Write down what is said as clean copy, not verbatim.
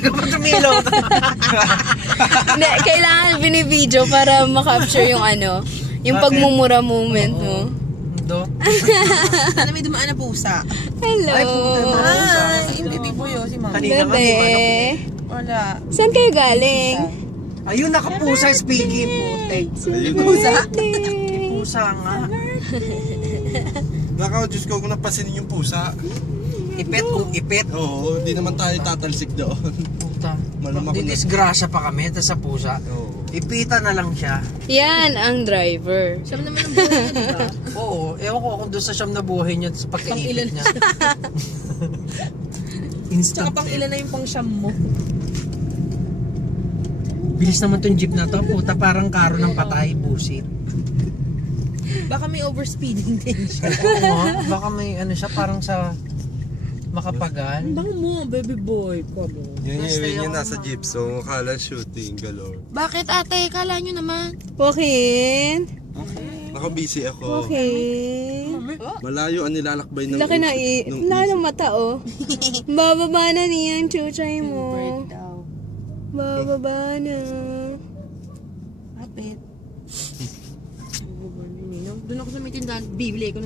Kapag tumilaw. Hindi, kailangan binibidyo para makapture yung ano, yung pagmumura moment mo. Do. Sana may dumaan na pusa. Hello. Ay, puta. Ay, baby boy oh, si mama. Kanina nga, di ba? Wala. Saan kayo galing? Ayun, nakapusa speaking. Putek. Pusa? Pusa nga. Nakaw, Diyos ko, kung napasinin yung pusa. Ipit kung ipit. Oo, hindi naman tayo tatalsik doon. Puta. Malamang ako na- Didisgrasya pa kami, tas sa pusa. Oo. Ipita na lang siya. Yan ang driver. Siyam naman ang buhay niya, di ba? Oo, ewan ko kung doon sa siyam na buhay niya sa pagkaipit niya. Instant. Tsaka pang ilan na yung pang siyam mo. Bilis naman tong jeep na to. Puta, parang karo ng patay. Busit. Baka may overspeeding din siya. Oo nga. Baka may ano siya, parang sa Makapagal. Baka mo, baby boy. Come on. Yan Basta yung yung nasa mga- jeep, so akala shooting galore. Bakit ate? Kala nyo naman. Joaquin? Naka-busy ako. Joaquin? Malayo ang nilalakbay ng Laki na nung Lalo mata oh. Bababa na niyan, chuchay mo. Bird daw. Bababa na. Kapit. Doon ako sa may tindahan, bibili ko